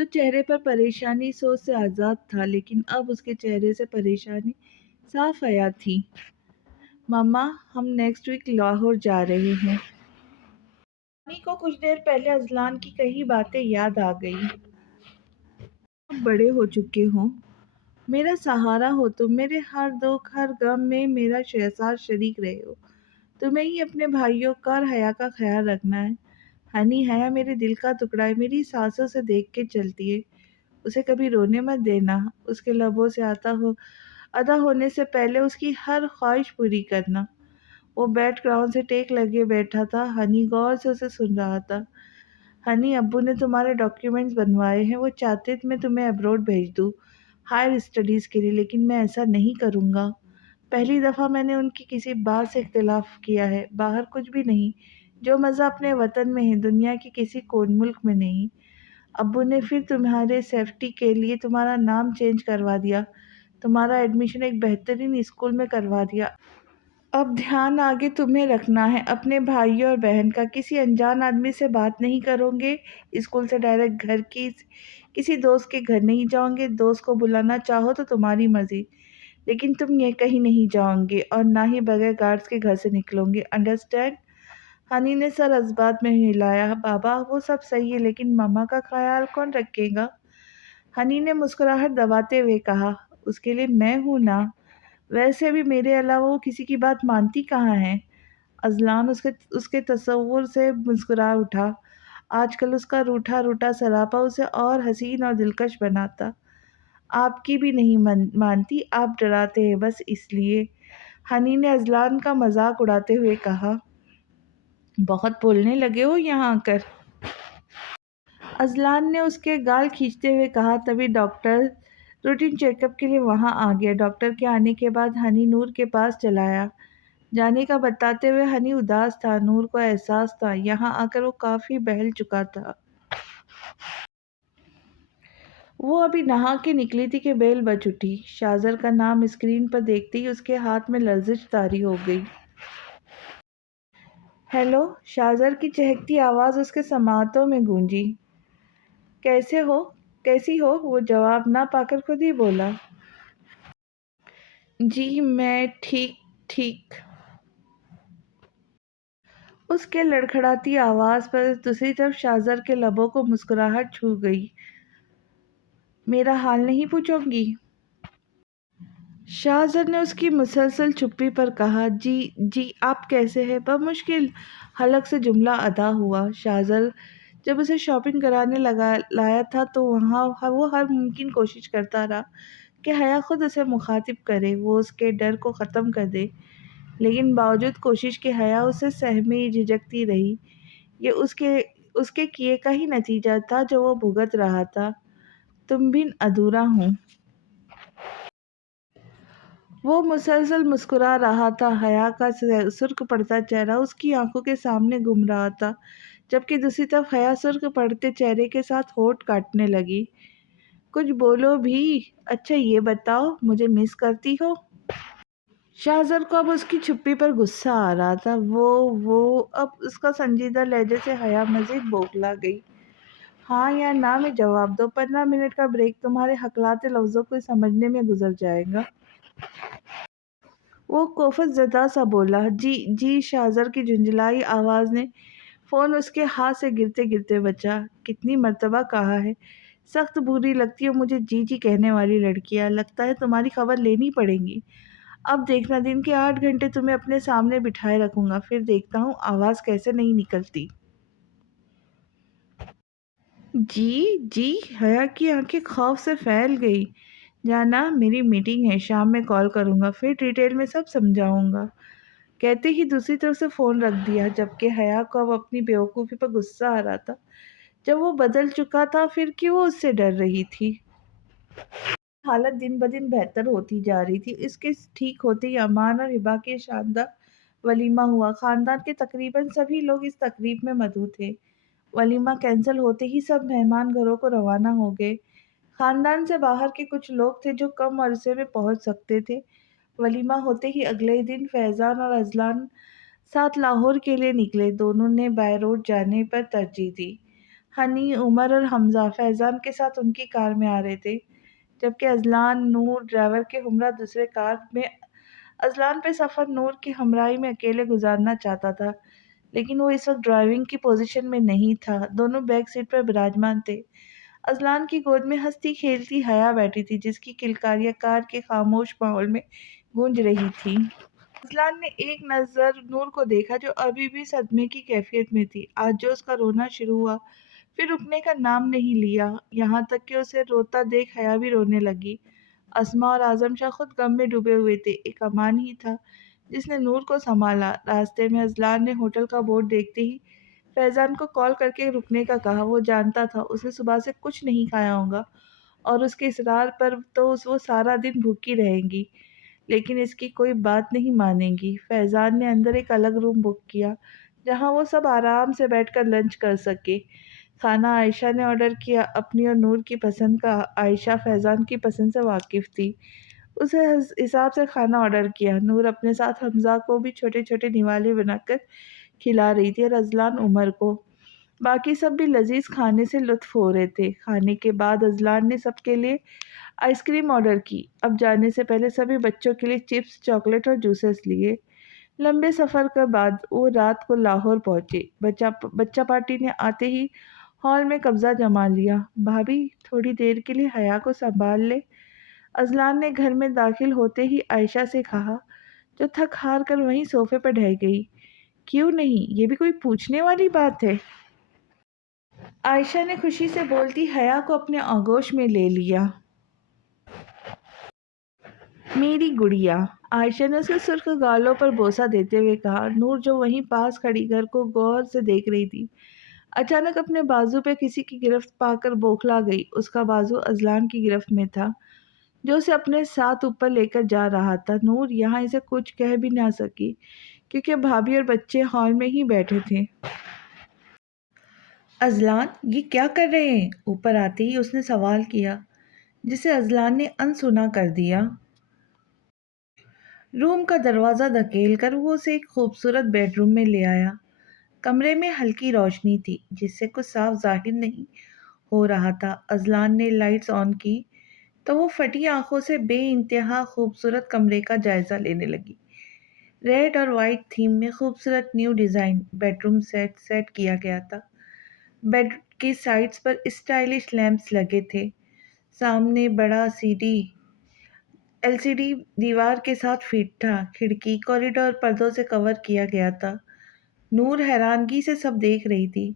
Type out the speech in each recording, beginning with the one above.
تو چہرے پر پریشانی سوچ سے آزاد تھا، لیکن اب اس کے چہرے سے پریشانی صاف آیا تھی۔ ماما، ہم نیکسٹ ویک لاہور جا رہے ہیں۔ امی کو کچھ دیر پہلے اذلان کی کئی باتیں یاد آ گئی۔ اب بڑے ہو چکے ہو، میرا سہارا ہو تم، میرے ہر دکھ ہر غم میں میرا ساتھ شریک رہے ہو۔ تمہیں ہی اپنے بھائیوں کا اور حیا کا خیال رکھنا ہے۔ ہنی، حیا میرے دل کا ٹکڑا ہے، میری سانسوں سے دیکھ کے چلتی ہے، اسے کبھی رونے مت دینا، اس کے لبوں سے ادا ہونے سے پہلے اس کی ہر خواہش پوری کرنا۔ وہ بیک گراؤنڈ سے ٹیک لگے بیٹھا تھا، ہنی غور سے اسے سن رہا تھا۔ ہنی، ابو نے تمہارے ڈاکیومنٹس بنوائے ہیں، وہ چاہتے میں تمہیں ابروڈ بھیج دوں ہائر اسٹڈیز کے لیے، لیکن میں ایسا نہیں کروں گا۔ پہلی دفعہ میں نے ان کی کسی بات سے اختلاف کیا ہے، باہر کچھ بھی نہیں، جو مزہ اپنے وطن میں ہے دنیا کے کسی کون ملک میں نہیں۔ ابو نے پھر تمہارے سیفٹی کے لیے تمہارا نام چینج کروا دیا، تمہارا ایڈمیشن ایک بہترین اسکول میں کروا دیا۔ اب دھیان آگے تمہیں رکھنا ہے، اپنے بھائی اور بہن کا۔ کسی انجان آدمی سے بات نہیں کرو گے، اسکول سے ڈائریکٹ گھر کی کسی دوست کے گھر نہیں جاؤ گے، دوست کو بلانا چاہو تو تمہاری مرضی، لیکن تم یہ کہیں نہیں جاؤ گے اور نہ ہی بغیر گارڈز کے گھر سے نکلو گے، انڈرسٹینڈ؟ ہنی نے سر اسبات میں ہلایا۔ بابا، وہ سب صحیح ہے، لیکن ماما کا خیال کون رکھے گا؟ ہنی نے مسکراہٹ دباتے ہوئے کہا، اس کے لیے میں ہوں نا، ویسے بھی میرے علاوہ وہ کسی کی بات مانتی کہاں ہے؟ اذلان اس کے تصور سے مسکرا اٹھا۔ آج کل اس کا روٹھا روٹھا سراپا اسے اور حسین اور دلکش بناتا۔ آپ کی بھی نہیں مانتی، آپ ڈراتے ہیں بس اس لیے۔ ہنی نے اذلان کا مذاق اڑاتے ہوئے کہا، بہت بولنے لگے ہو یہاں آ کر۔ اذلان نے اس کے گال کھینچتے ہوئے کہا، تبھی ڈاکٹر روٹین چیک اپ کے لیے وہاں آ گیا۔ ڈاکٹر کے آنے کے بعد ہنی نور کے پاس چلا آیا۔ جانے کا بتاتے ہوئے ہنی اداس تھا، نور کو احساس تھا یہاں آ کر وہ کافی بہل چکا تھا۔ وہ ابھی نہا کے نکلی تھی کہ بیل بج اٹھی۔ شاہزر کا نام اسکرین پر دیکھتے ہی اس کے ہاتھ میں لرزش طاری ہو گئی۔ ہیلو، شاہزر کی چہکتی آواز اس کے سماعتوں میں گونجی۔ کیسی ہو؟ وہ جواب نہ پا کر خود ہی بولا، جی میں ٹھیک۔ اس کے لڑکھڑاتی آواز پر دوسری طرف شاہزر کے لبوں کو مسکراہٹ چھو گئی۔ میرا حال نہیں پوچھو گی؟ شاہزر نے اس کی مسلسل چپی پر کہا، جی آپ کیسے ہیں؟ بمشکل حلق سے جملہ ادا ہوا۔ شاہزر جب اسے شاپنگ کرانے لایا تھا تو وہ ہر ممکن کوشش کرتا رہا کہ حیا خود اسے مخاطب کرے، وہ اس کے ڈر کو ختم کر دے، لیکن باوجود کوشش کے حیا اسے سہمی جھجکتی رہی۔ یہ اس کے کیے کا ہی نتیجہ تھا جو وہ بھگت رہا تھا۔ تم بن ادھورا ہوں۔ وہ مسلسل مسکرا رہا تھا، حیا کا سرخ پڑتا چہرہ اس کی آنکھوں کے سامنے گھوم رہا تھا، جبکہ دوسری طرف حیا سرخ پڑتے چہرے کے ساتھ ہونٹ کاٹنے لگی۔ کچھ بولو بھی، اچھا یہ بتاؤ مجھے مس کرتی ہو؟ شاہزر کو اب اس کی چھپی پر غصہ آ رہا تھا۔ اب اس کا سنجیدہ لہجے سے حیا مزید بوکھلا گئی۔ ہاں یا نہ میں جواب دو، 15 منٹ کا بریک تمہارے حقلاتے لفظوں کو سمجھنے میں گزر جائے گا۔ وہ کوفت زدہ سا بولا۔ جی شاہزر کی جھنجھلائی آواز نے فون اس کے ہاتھ سے گرتے گرتے بچا۔ کتنی مرتبہ کہا ہے، سخت بری لگتی ہے مجھے جی کہنے والی لڑکیاں، لگتا ہے تمہاری خبر لینی پڑے گی۔ اب دیکھنا، دن کے 8 گھنٹے تمہیں اپنے سامنے بٹھائے رکھوں گا، پھر دیکھتا ہوں آواز کیسے نہیں نکلتی۔ جی حیا کی آنکھیں خوف سے پھیل گئی۔ جانا، میری میٹنگ ہے، شام میں کال کروں گا، پھر ڈیٹیل میں سب سمجھاؤں گا، کہتے ہی دوسری طرف سے فون رکھ دیا، جبکہ حیا کو اب اپنی بیوقوفی پر غصہ آ رہا تھا۔ جب وہ بدل چکا تھا پھر کیوں وہ اس سے ڈر رہی تھی؟ حالت دن بدن بہتر ہوتی جا رہی تھی۔ اس کے ٹھیک ہوتے ہی امان اور ہبا کے شاندار ولیمہ ہوا۔ خاندان کے تقریباً سبھی لوگ اس تقریب میں مدعو تھے۔ ولیمہ کینسل ہوتے ہی سب مہمان گھروں کو روانہ ہو گئے۔ خاندان سے باہر کے کچھ لوگ تھے جو کم عرصے میں پہنچ سکتے تھے۔ ولیمہ ہوتے ہی اگلے دن فیضان اور اذلان ساتھ لاہور کے لیے نکلے۔ دونوں نے بائی روڈ جانے پر ترجیح دی۔ ہنی، عمر اور حمزہ فیضان کے ساتھ ان کی کار میں آ رہے تھے، جبکہ ازلان نور ڈرائیور کے ہمراہ دوسرے کار میں ازلان پہ سفر نور کی ہمراہی میں اکیلے گزارنا چاہتا تھا، لیکن وہ اس وقت ڈرائیونگ کی پوزیشن میں نہیں تھا۔ دونوں بیک سیٹ پر براجمان تھے۔ ازلان کی گود میں ہنستی کھیلتی حیا بیٹھی تھی، جس کی کلکاریاں کار کے خاموش ماحول میں گونج رہی تھی۔ ازلان نے ایک نظر نور کو دیکھا، جو ابھی بھی صدمے کی کیفیت میں تھی۔ آج جو اس کا رونا شروع ہوا، پھر رکنے کا نام نہیں لیا، یہاں تک کہ اسے روتا دیکھ حیا بھی رونے لگی۔ اسما اور اعظم شاہ خود غم میں ڈوبے ہوئے تھے، ایک امان ہی تھا جس نے نور کو سنبھالا۔ راستے میں ازلان نے ہوٹل کا بورڈ دیکھتے ہی فیضان کو کال کر کے رکنے کا کہا۔ وہ جانتا تھا اس نے صبح سے کچھ نہیں کھایا ہوگا اور اس کے اصرار پر تو وہ سارا دن بھوکی رہیں گی، لیکن اس کی کوئی بات نہیں مانیں گی۔ فیضان نے اندر ایک الگ روم بک کیا جہاں وہ سب آرام سے بیٹھ کر لنچ کر سکے۔ کھانا عائشہ نے آرڈر کیا، اپنی اور نور کی پسند کا۔ عائشہ فیضان کی پسند سے واقف تھی، اسے حساب سے کھانا آرڈر کیا۔ نور اپنے ساتھ حمزہ کو بھی چھوٹے چھوٹے نوالے بنا کر کھلا رہی تھی اور ازلان عمر کو۔ باقی سب بھی لذیذ کھانے سے لطف ہو رہے تھے۔ کھانے کے بعد ازلان نے سب کے لیے آئس کریم آرڈر کی۔ اب جانے سے پہلے سبھی بچوں کے لیے چپس، چاکلیٹ اور جوسز لیے۔ لمبے سفر کے بعد وہ رات کو لاہور پہنچے۔ بچہ پارٹی نے آتے ہی ہال میں قبضہ جما لیا۔ بھابھی تھوڑی دیر کے لیے حیا کو سنبھال لے، ازلان نے گھر میں داخل ہوتے ہی عائشہ سے کہا، جو تھک ہار کر وہیں صوفے پر ڈھہ گئی۔ کیوں نہیں، یہ بھی کوئی پوچھنے والی بات ہے؟ عائشہ نے خوشی سے بولتی حیا کو اپنے آغوش میں لے لیا۔ میری گڑیا، عائشہ نے اس کے سرخ گالوں پر بوسہ دیتے ہوئے کہا۔ نور جو وہیں پاس کھڑی گھر کو غور سے دیکھ رہی تھی، اچانک اپنے بازو پہ کسی کی گرفت پا کر بوکھلا گئی۔ اس کا بازو ازلان کی گرفت میں تھا، جو اسے اپنے ساتھ اوپر لے کر جا رہا تھا۔ نور یہاں اسے کچھ کہہ بھی نہ سکی کیونکہ بھابھی اور بچے ہال میں ہی بیٹھے تھے۔ ازلان، یہ کیا کر رہے ہیں؟ اوپر آتے ہی اس نے سوال کیا، جسے ازلان نے انسنا کر دیا۔ روم کا دروازہ دھکیل کر وہ اسے ایک خوبصورت بیڈ روم میں لے آیا۔ کمرے میں ہلکی روشنی تھی، جس سے کچھ صاف ظاہر نہیں ہو رہا تھا۔ ازلان نے لائٹس آن کی تو وہ پھٹی آنکھوں سے بے انتہا خوبصورت کمرے کا جائزہ لینے لگی۔ ریڈ اور وائٹ تھیم میں خوبصورت new design bed room set کیا گیا تھا۔ بیڈ کی سائڈز پر اسٹائلش لیمپس لگے تھے۔ سامنے بڑا ایل سی ڈی دیوار کے ساتھ فٹ تھا۔ کھڑکی کوریڈور پردوں سے کور کیا گیا تھا۔ نور حیرانگی سے سب دیکھ رہی تھی،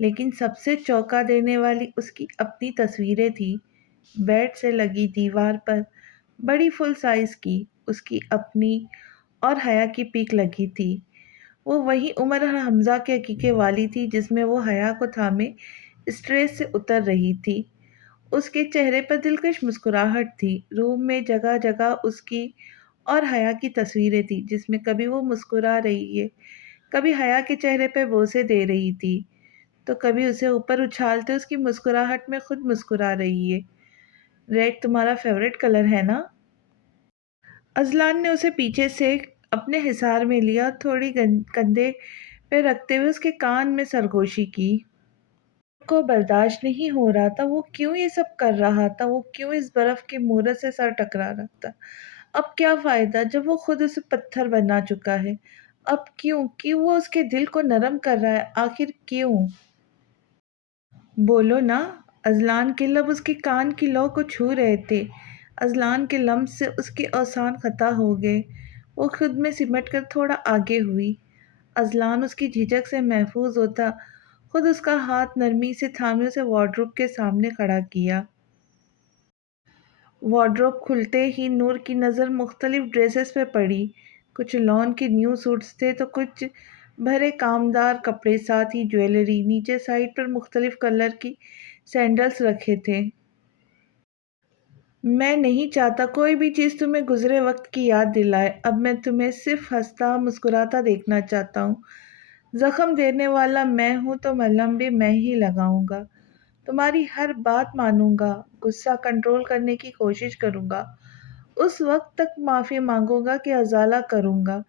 لیکن سب سے چونکا دینے والی اس کی اپنی تصویریں تھیں۔ بیڈ سے لگی دیوار پر بڑی فل سائز کی اس کی اپنی اور حیا کی پک لگی تھی۔ وہ وہی عمر اور حمزہ کے عقیقے والی تھی جس میں وہ حیا کو تھامے اسٹیج سے اتر رہی تھی۔ اس کے چہرے پر دلکش مسکراہٹ تھی۔ روم میں جگہ جگہ اس کی اور حیا کی تصویریں تھیں، جس میں کبھی وہ مسکرا رہی ہے، کبھی حیا کے چہرے پہ بوسے دے رہی تھی، تو کبھی اسے اوپر اچھالتے اس کی مسکراہٹ میں خود مسکرا رہی ہے۔ ریڈ تمہارا فیوریٹ کلر ہے نا؟ ازلان نے اسے پیچھے سے اپنے حصار میں لیا اور تھوڑی کندھے پہ رکھتے ہوئے اس کے کان میں سرگوشی کی۔ کو برداشت نہیں ہو رہا تھا وہ کیوں یہ سب کر رہا تھا، وہ کیوں اس برف کی مورت سے سر ٹکرا رہا تھا۔ اب کیا فائدہ جب وہ خود اسے پتھر بنا چکا ہے؟ اب کیوں وہ اس کے دل کو نرم کر رہا ہے؟ آخر کیوں؟ بولو نا۔ ازلان کے لب اس کے کان کی لو کو چھو رہے تھے۔ ازلان کے لمس سے اس کے اوزان خطا ہو گئے۔ وہ خود میں سمٹ کر تھوڑا آگے ہوئی۔ ازلان اس کی جھجک سے محفوظ ہوتا خود اس کا ہاتھ نرمی سے تھامے اسے وارڈروب کے سامنے کھڑا کیا۔ وارڈروب کھلتے ہی نور کی نظر مختلف ڈریسز پہ پڑی۔ کچھ لان کے نیو سوٹس تھے تو کچھ بھرے کامدار کپڑے، ساتھ ہی جویلری۔ نیچے سائڈ پر مختلف کلر کی سینڈلز رکھے تھے۔ میں نہیں چاہتا کوئی بھی چیز تمہیں گزرے وقت کی یاد دلائے۔ اب میں تمہیں صرف ہنستا مسکراتا دیکھنا چاہتا ہوں۔ زخم دینے والا میں ہوں تو مرہم بھی میں ہی لگاؤں گا۔ تمہاری ہر بات مانوں گا، غصہ کنٹرول کرنے کی کوشش کروں گا، اس وقت تک معافی مانگوں گا کہ ازالہ کروں گا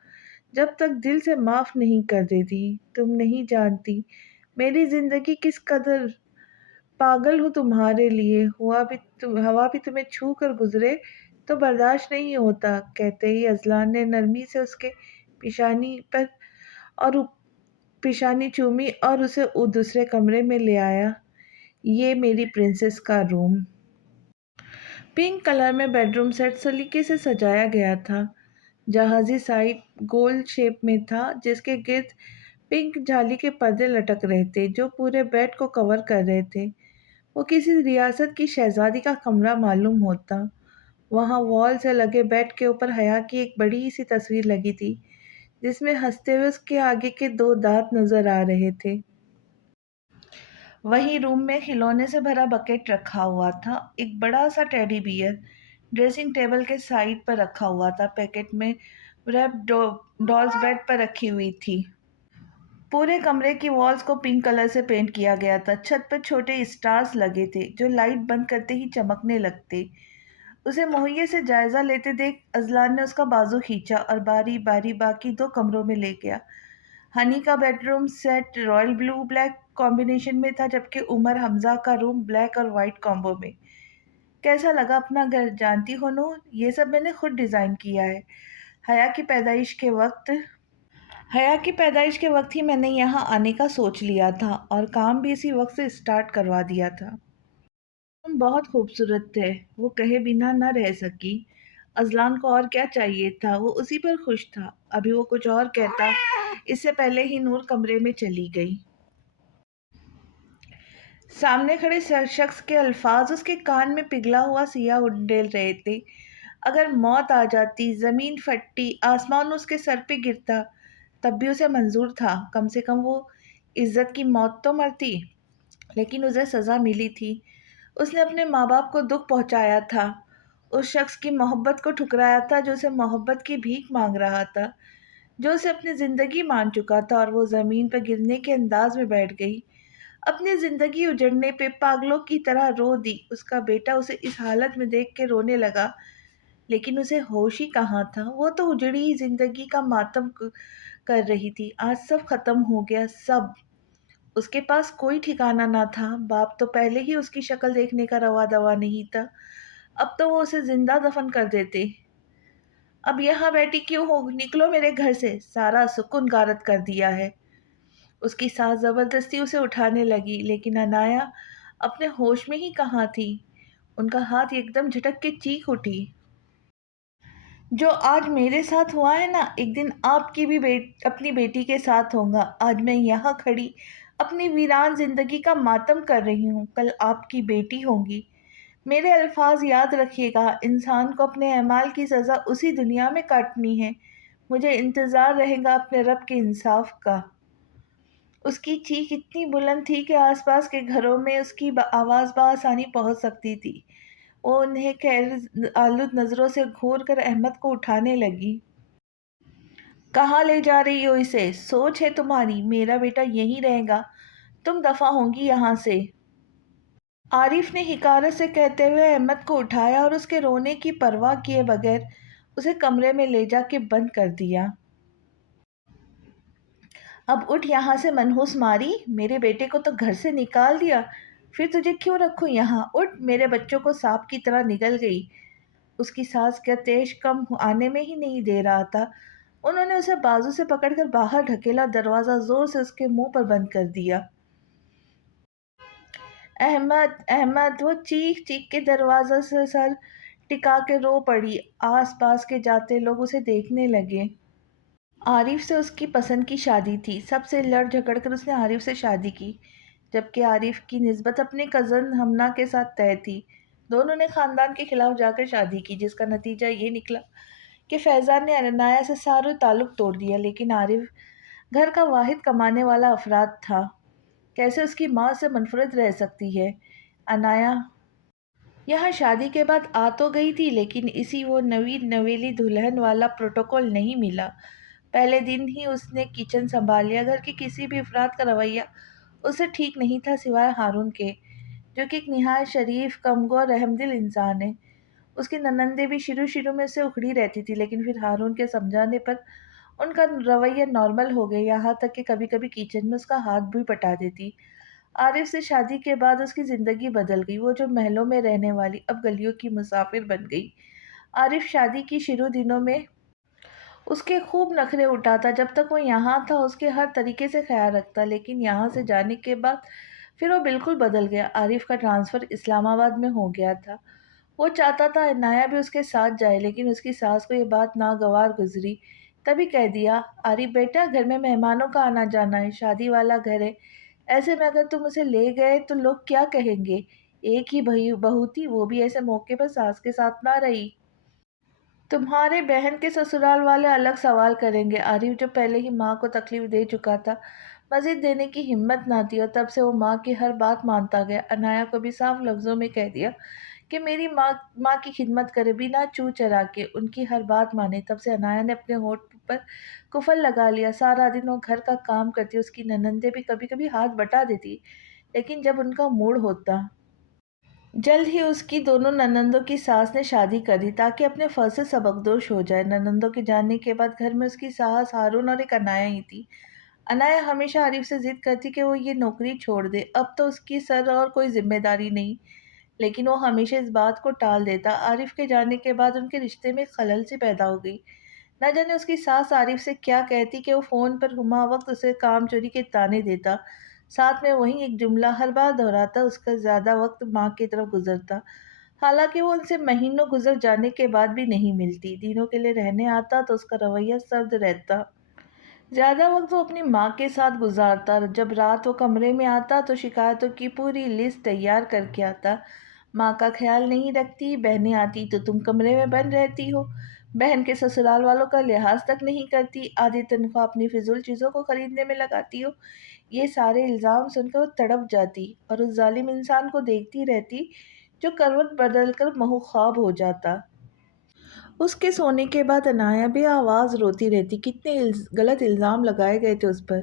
جب تک دل سے معاف نہیں کر دیتی۔ تم نہیں جانتی میری زندگی کس قدر پاگل ہوں تمہارے لیے، ہوا بھی تمہیں چھو کر گزرے تو برداشت نہیں ہوتا، کہتے ہی اذلان نے نرمی سے اس کے پیشانی پر اور پیشانی چومی اور اسے دوسرے کمرے میں لے آیا۔ یہ میری پرنسس کا روم۔ پنک کلر میں بیڈ روم سیٹ سلیقے سے سجایا گیا تھا۔ جہازی سائڈ گول شیپ میں تھا جس کے گرد پنک جھالی کے پردے لٹک رہے تھے جو پورے بیڈ کو کور کر رہے تھے۔ وہ کسی ریاست کی شہزادی کا کمرہ معلوم ہوتا۔ وہاں وال سے لگے بیڈ کے اوپر حیا کی ایک بڑی سی تصویر لگی تھی جس میں ہنستے ہوئے اس کے آگے کے 2 دانت نظر آ رہے تھے۔ وہیں روم میں کھلونے سے بھرا بکیٹ رکھا ہوا تھا۔ ایک بڑا سا ٹیڈی بیئر ڈریسنگ ٹیبل کے سائڈ پر رکھا ہوا تھا۔ پیکٹ میں ریپ ڈالز بیڈ پر رکھی ہوئی تھی۔ پورے کمرے کی والز کو پنک کلر سے پینٹ کیا گیا تھا۔ چھت پر چھوٹے اسٹارز لگے تھے جو لائٹ بند کرتے ہی چمکنے لگتے۔ اسے مہیے سے جائزہ لیتے دیکھ اذلان نے اس کا بازو کھینچا اور باری باری باقی 2 کمروں میں لے گیا۔ ہنی کا بیڈ روم سیٹ رائل بلو بلیک کمبینیشن میں تھا جبکہ عمر حمزہ کا روم بلیک اور وائٹ کامبو میں۔ کیسا لگا اپنا گھر؟ جانتی ہو نور، یہ سب میں نے خود ڈیزائن کیا ہے۔ حیا کی پیدائش کے وقت ہی میں نے یہاں آنے کا سوچ لیا تھا اور کام بھی اسی وقت سے اسٹارٹ کروا دیا تھا۔ تم بہت خوبصورت تھے، وہ کہے بنا نہ رہ سکی۔ اذلان کو اور کیا چاہیے تھا، وہ اسی پر خوش تھا۔ ابھی وہ کچھ اور کہتا اس سے پہلے ہی نور کمرے میں چلی گئی۔ سامنے کھڑے شخص کے الفاظ اس کے کان میں پگھلا ہوا سیاہ اڈیل رہے تھے۔ اگر موت آ جاتی، زمین پھٹتی، آسمان اس کے سر پہ گرتا تب بھی اسے منظور تھا۔ کم سے کم وہ عزت کی موت تو مرتی، لیکن اسے سزا ملی تھی۔ اس نے اپنے ماں باپ کو دکھ پہنچایا تھا، اس شخص کی محبت کو ٹھکرایا تھا جو اسے محبت کی بھیک مانگ رہا تھا، جو اسے اپنی زندگی مان چکا تھا، اور وہ زمین پر گرنے کے انداز میں بیٹھ گئی، اپنی زندگی اجڑنے پہ پاگلوں کی طرح رو دی۔ اس کا بیٹا اسے اس حالت میں دیکھ کے رونے لگا، لیکن اسے ہوش ہی کہاں تھا۔ وہ تو اجڑی زندگی کا ماتم کر رہی تھی۔ آج سب ختم ہو گیا، سب۔ اس کے پاس کوئی ٹھکانہ نہ تھا۔ باپ تو پہلے ہی اس کی شکل دیکھنے کا روا دوا نہیں تھا، اب تو وہ اسے زندہ دفن کر دیتے۔ اب یہاں بیٹھی کیوں ہو؟ نکلو میرے گھر سے، سارا سکون غارت کر دیا ہے۔ اس کی ساس زبردستی اسے اٹھانے لگی، لیکن عنایا اپنے ہوش میں ہی کہاں تھی۔ ان کا ہاتھ ایک دم جھٹک کے چیخ اٹھی۔ جو آج میرے ساتھ ہوا ہے نا، ایک دن آپ کی بھی اپنی بیٹی کے ساتھ ہوگا۔ آج میں یہاں کھڑی اپنی ویران زندگی کا ماتم کر رہی ہوں، کل آپ کی بیٹی ہوگی۔ میرے الفاظ یاد رکھیے گا، انسان کو اپنے اعمال کی سزا اسی دنیا میں کاٹنی ہے۔ مجھے انتظار رہے گا اپنے رب کے انصاف کا۔ اس کی چیخ اتنی بلند تھی کہ آس پاس کے گھروں میں اس کی آواز بآسانی پہنچ سکتی تھی۔ وہ انہیں خیر آلود نظروں سے گھور کر احمد کو اٹھانے لگی۔ کہاں لے جا رہی ہو اسے؟ سوچ ہے تمہاری میرا بیٹا یہیں رہے گا، تم دفع ہوں گی یہاں سے۔ عارف نے حقارت سے کہتے ہوئے احمد کو اٹھایا اور اس کے رونے کی پرواہ کیے بغیر اسے کمرے میں لے جا کے بند کر دیا۔ اب اٹھ یہاں سے منحوس ماری، میرے بیٹے کو تو گھر سے نکال دیا، پھر تجھے کیوں رکھوں یہاں؟ اٹھ، میرے بچوں کو سانپ کی طرح نگل گئی۔ اس کی سانس کا تیش کم آنے میں ہی نہیں دے رہا تھا۔ انہوں نے اسے بازو سے پکڑ کر باہر ڈھکیلا، دروازہ زور سے اس کے منہ پر بند کر دیا۔ احمد احمد، وہ چیخ چیخ کے دروازہ سے سر ٹکا کے رو پڑی۔ آس پاس کے جاتے لوگ اسے دیکھنے لگے۔ عارف سے اس کی پسند کی شادی تھی، سب سے لڑ جھگڑ کر اس نے عارف سے شادی کی، جبکہ عارف کی نسبت اپنے کزن ہمنا کے ساتھ طے تھی۔ دونوں نے خاندان کے خلاف جا کر شادی کی، جس کا نتیجہ یہ نکلا کہ فیضان نے عنایا سے سارے تعلق توڑ دیا، لیکن عارف گھر کا واحد کمانے والا افراد تھا، کیسے اس کی ماں سے منفرد رہ سکتی ہے؟ عنایا یہاں شادی کے بعد آ تو گئی تھی، لیکن اسی وہ نویلی دلہن والا پروٹوکول نہیں ملا۔ پہلے دن ہی اس نے کچن سنبھال لیا۔ گھر کے کسی بھی افراد کا رویہ اس سے ٹھیک نہیں تھا سوائے ہارون کے، جو کہ ایک نہایت شریف، کمگو اور رحم دل انسان ہے۔ اس کی ننندیں بھی شروع میں اس سے اکھڑی رہتی تھی، لیکن پھر ہارون کے سمجھانے پر ان کا رویہ نارمل ہو گیا، یہاں تک کہ کبھی کبھی کچن میں اس کا ہاتھ بھی پٹا دیتی۔ عارف سے شادی کے بعد اس کی زندگی بدل گئی، وہ جو محلوں میں رہنے والی اب گلیوں کی مسافر بن گئی۔ عارف شادی کی شروع دنوں میں اس کے خوب نخرے اٹھاتا، جب تک وہ یہاں تھا اس کے ہر طریقے سے خیال رکھتا، لیکن یہاں سے جانے کے بعد پھر وہ بالکل بدل گیا۔ عارف کا ٹرانسفر اسلام آباد میں ہو گیا تھا، وہ چاہتا تھا عنایہ بھی اس کے ساتھ جائے، لیکن اس کی ساس کو یہ بات ناگوار گزری۔ تبھی کہہ دیا، عارف بیٹا گھر میں مہمانوں کا آنا جانا ہے، شادی والا گھر ہے، ایسے میں اگر تم اسے لے گئے تو لوگ کیا کہیں گے؟ ایک ہی بہو تھی، وہ بھی ایسے موقع پر ساس کے ساتھ نہ رہی۔ تمہارے بہن کے سسرال والے الگ سوال کریں گے۔ عارف جو پہلے ہی ماں کو تکلیف دے چکا تھا، مزید دینے کی ہمت نہ تھی، اور تب سے وہ ماں کی ہر بات مانتا گیا۔ عنایہ کو بھی صاف لفظوں میں کہہ دیا کہ میری ماں کی خدمت کرے، بنا چو چرا کے ان کی ہر بات مانے۔ تب سے عنایہ نے اپنے ہونٹ پر کفل لگا لیا، سارا دن وہ گھر کا کام کرتی، اس کی ننندیں بھی کبھی کبھی ہاتھ بٹا دیتی، لیکن جب ان کا موڈ ہوتا۔ جلد ہی اس کی دونوں ننندوں کی ساس نے شادی کر دی تاکہ اپنے فرض سے سبکدوش ہو جائے۔ ننندوں کے جانے کے بعد گھر میں اس کی ساس ہارون اور ایک عنایہ ہی تھی۔ عنایہ ہمیشہ عارف سے ضد کرتی کہ وہ یہ نوکری چھوڑ دے، اب تو اس کی سر اور کوئی ذمہ داری نہیں، لیکن وہ ہمیشہ اس بات کو ٹال دیتا۔ عارف کے جانے کے بعد ان کے رشتے میں خلل سی پیدا ہو گئی۔ نہ جانے اس کی ساس عارف سے کیا کہتی کہ وہ فون پر ہما وقت اسے کام چوری کے طعنے دیتا، ساتھ میں وہی ایک جملہ ہر بار دہراتا، اس کا زیادہ وقت ماں کی طرف گزرتا، حالانکہ وہ ان سے مہینوں گزر جانے کے بعد بھی نہیں ملتی۔ دنوں کے لیے رہنے آتا تو اس کا رویہ سرد رہتا، زیادہ وقت وہ اپنی ماں کے ساتھ گزارتا، جب رات وہ کمرے میں آتا تو شکایتوں کی پوری لسٹ تیار کر کے آتا۔ ماں کا خیال نہیں رکھتی، بہنیں آتی تو تم کمرے میں بند رہتی ہو، بہن کے سسرال والوں کا لحاظ تک نہیں کرتی، آدھی تنخواہ اپنی فضول چیزوں کو خریدنے میں لگاتی ہو۔ یہ سارے الزام سن کر وہ تڑپ جاتی اور اس ظالم انسان کو دیکھتی رہتی جو کروٹ بدل کر محو خواب ہو جاتا۔ اس کے سونے کے بعد عنایہ بے آواز روتی رہتی، کتنے غلط الزام لگائے گئے تھے اس پر۔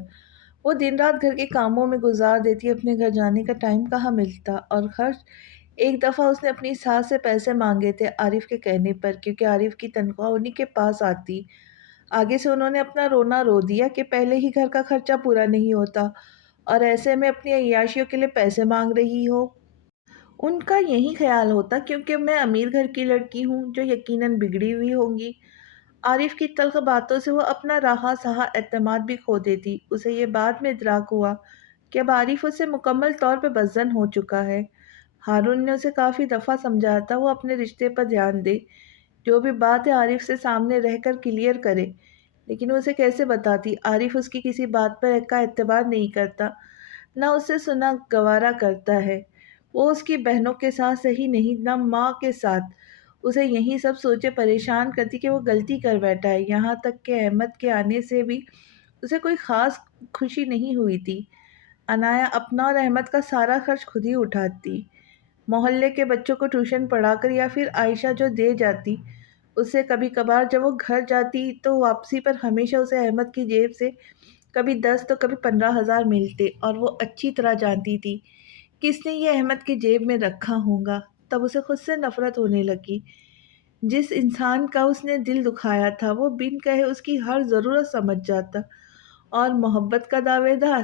وہ دن رات گھر کے کاموں میں گزار دیتی، اپنے گھر جانے کا ٹائم کہاں ملتا، اور خرچ ایک دفعہ اس نے اپنی ساس سے پیسے مانگے تھے عارف کے کہنے پر، کیونکہ عارف کی تنخواہ انہی کے پاس آتی۔ آگے سے انہوں نے اپنا رونا رو دیا کہ پہلے ہی گھر کا خرچہ پورا نہیں ہوتا اور ایسے میں اپنی عیاشیوں کے لیے پیسے مانگ رہی ہو۔ ان کا یہی خیال ہوتا کیونکہ میں امیر گھر کی لڑکی ہوں جو یقیناً بگڑی ہوئی ہوں گی۔ عارف کی تلخ باتوں سے وہ اپنا رہا سہا اعتماد بھی کھو دیتی۔ اسے یہ بعد میں ادراک ہوا کہ اب عارف اسے مکمل طور پہ بدظن ہو چکا ہے۔ ہارون نے اسے کافی دفعہ سمجھایا تھا وہ اپنے رشتے پر دھیان دے، جو بھی بات ہے عارف سے سامنے رہ کر کلیئر کرے، لیکن وہ اسے کیسے بتاتی؟ عارف اس کی کسی بات پر کا اعتبار نہیں کرتا، نہ اسے سنا گوارا کرتا ہے۔ وہ اس کی بہنوں کے ساتھ صحیح نہیں، نہ ماں کے ساتھ۔ اسے یہی سب سوچے پریشان کرتی کہ وہ غلطی کر بیٹھا ہے، یہاں تک کہ احمد کے آنے سے بھی اسے کوئی خاص خوشی نہیں ہوئی تھی۔ عنایہ اپنا اور احمد کا سارا خرچ خود ہی اٹھاتی، محلے کے بچوں کو ٹیوشن پڑھا کر، یا پھر عائشہ جو دے جاتی اس سے۔ کبھی کبھار جب وہ گھر جاتی تو واپسی پر ہمیشہ اسے احمد کی جیب سے کبھی 10 تو کبھی 15,000 ملتے، اور وہ اچھی طرح جانتی تھی کس نے یہ احمد کی جیب میں رکھا ہوگا۔ تب اسے خود سے نفرت ہونے لگی۔ جس انسان کا اس نے دل دکھایا تھا وہ بن کہے اس کی ہر ضرورت سمجھ جاتا، اور محبت کا دعوے دار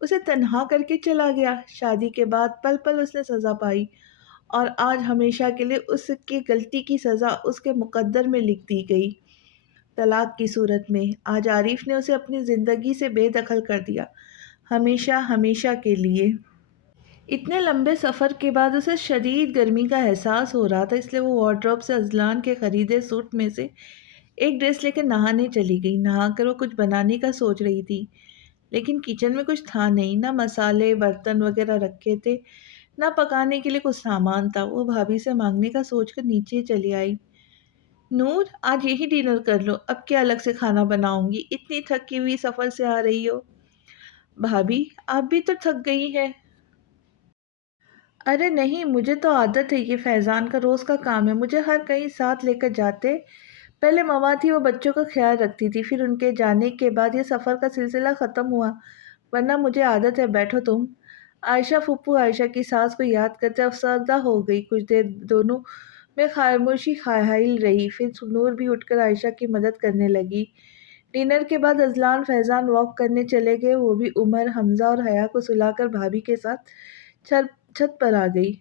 اسے تنہا کر کے چلا گیا۔ شادی کے بعد پل پل اس نے سزا پائی، اور آج ہمیشہ کے لیے اس کی غلطی کی سزا اس کے مقدر میں لکھ دی گئی، طلاق کی صورت میں۔ آج عارف نے اسے اپنی زندگی سے بے دخل کر دیا، ہمیشہ ہمیشہ کے لیے۔ اتنے لمبے سفر کے بعد اسے شدید گرمی کا احساس ہو رہا تھا، اس لیے وہ وارڈروب سے اذلان کے خریدے سوٹ میں سے ایک ڈریس لے کے نہانے چلی گئی۔ نہا کر وہ کچھ بنانے کا سوچ رہی تھی، لیکن کچن میں کچھ تھا نہیں، نہ مسالے برتن وغیرہ رکھے تھے، نہ پکانے کے لیے کچھ سامان تھا۔ وہ بھابھی سے مانگنے کا سوچ کر نیچے چلی آئی۔ نور، آج یہی ڈنر کر لو، اب کیا الگ سے کھانا بناؤں گی، اتنی تھکی ہوئی سفر سے آ رہی ہو۔ بھابھی آپ بھی تو تھک گئی ہے۔ ارے نہیں، مجھے تو عادت ہے، یہ فیضان کا روز کا کام ہے، مجھے ہر کہیں ساتھ لے کر جاتے۔ پہلے مما تھی، وہ بچوں کا خیال رکھتی تھی، پھر ان کے جانے کے بعد یہ سفر کا سلسلہ ختم ہوا، ورنہ مجھے عادت ہے۔ بیٹھو تم۔ عائشہ پھپھو عائشہ کی ساس کو یاد کرتے افسردہ ہو گئی۔ کچھ دیر دونوں میں خاموشی حائل رہی، پھر نور بھی اٹھ کر عائشہ کی مدد کرنے لگی۔ ڈنر کے بعد ازلان فیضان واک کرنے چلے گئے، وہ بھی عمر، حمزہ اور حیا کو سلا کر بھابھی کے ساتھ چھت پر آ گئی۔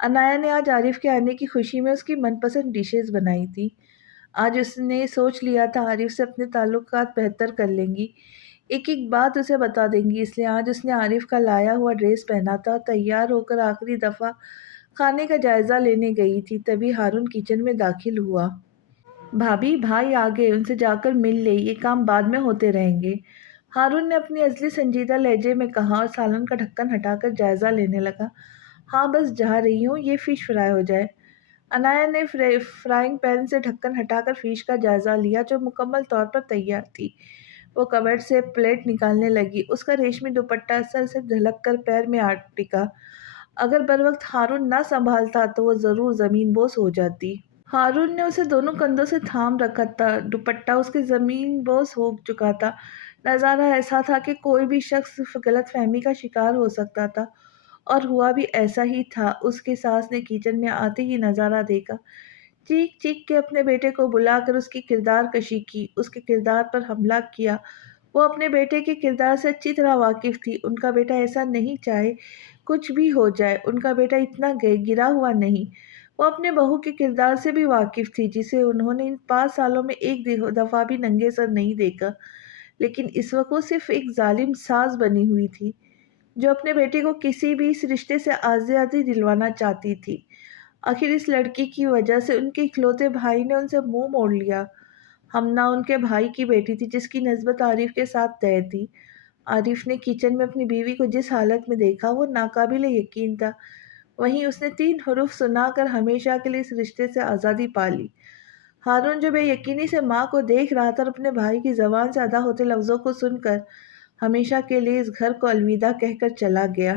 انایا نے آج عارف کے آنے کی خوشی میں اس کی من پسند ڈشز بنائی تھی۔ آج اس نے سوچ لیا تھا عارف سے اپنے تعلقات بہتر کر لیں گی، ایک ایک بات اسے بتا دیں گی، اس لیے آج اس نے عارف کا لایا ہوا ڈریس پہنا تھا اور تیار ہو کر آخری دفعہ کھانے کا جائزہ لینے گئی تھی۔ تبھی ہارون کچن میں داخل ہوا۔ بھابھی بھائی آ گئے، ان سے جا کر مل لے، یہ کام بعد میں ہوتے رہیں گے، ہارون نے اپنی اصلی سنجیدہ لہجے میں کہا اور سالن کا ڈھکن ہٹا کر جائزہ لینے لگا۔ ہاں بس جا رہی ہوں، یہ فش فرائی ہو جائے۔ انایا نے فرائنگ پین سے ڈھکن ہٹا کر فش کا جائزہ لیا جو مکمل طور پر تیار تھی۔ وہ کبرڈ سے پلیٹ نکالنے لگی، اس کا ریشمی دوپٹہ سر سے ڈھلک کر پیر میں آ ٹکا۔ اگر بروقت ہارون نہ سنبھالتا تو وہ ضرور زمین بوس ہو جاتی۔ ہارون نے اسے دونوں کندھوں سے تھام رکھا تھا، دوپٹہ اس کے زمین بوس ہو چکا تھا۔ نظارہ ایسا تھا کہ کوئی بھی شخص غلط فہمی کا شکار ہو سکتا تھا، اور ہوا بھی ایسا ہی تھا۔ اس کی ساس نے کچن میں آتے ہی نظارہ دیکھا، چیخ چیخ کے اپنے بیٹے کو بلا کر اس کی کردار کشی کی، اس کے کردار پر حملہ کیا۔ وہ اپنے بیٹے کے کردار سے اچھی طرح واقف تھی، ان کا بیٹا ایسا نہیں، چاہے کچھ بھی ہو جائے ان کا بیٹا اتنا گرا ہوا نہیں۔ وہ اپنے بہو کے کردار سے بھی واقف تھی، جسے انہوں نے ان 5 سالوں میں ایک دفعہ بھی ننگے سر نہیں دیکھا، لیکن اس وقت وہ صرف ایک ظالم ساس بنی ہوئی تھی جو اپنے بیٹے کو کسی بھی اس رشتے سے آزادی دلوانا چاہتی تھی۔ آخر اس لڑکی کی وجہ سے ان کے اکلوتے بھائی نے ان سے منہ موڑ لیا۔ ہمنا ان کے بھائی کی بیٹی تھی جس کی نسبت عارف کے ساتھ طے تھی۔ عارف نے کچن میں اپنی بیوی کو جس حالت میں دیکھا وہ ناقابل یقین تھا، وہیں اس نے 3 حروف سنا کر ہمیشہ کے لیے اس رشتے سے آزادی پا لی۔ ہارون جو بے یقینی سے ماں کو دیکھ رہا تھا اور اپنے بھائی کی زبان سے ادا ہوتے لفظوں کو سن کر ہمیشہ کے لیے اس گھر کو الوداع کہہ کر چلا گیا۔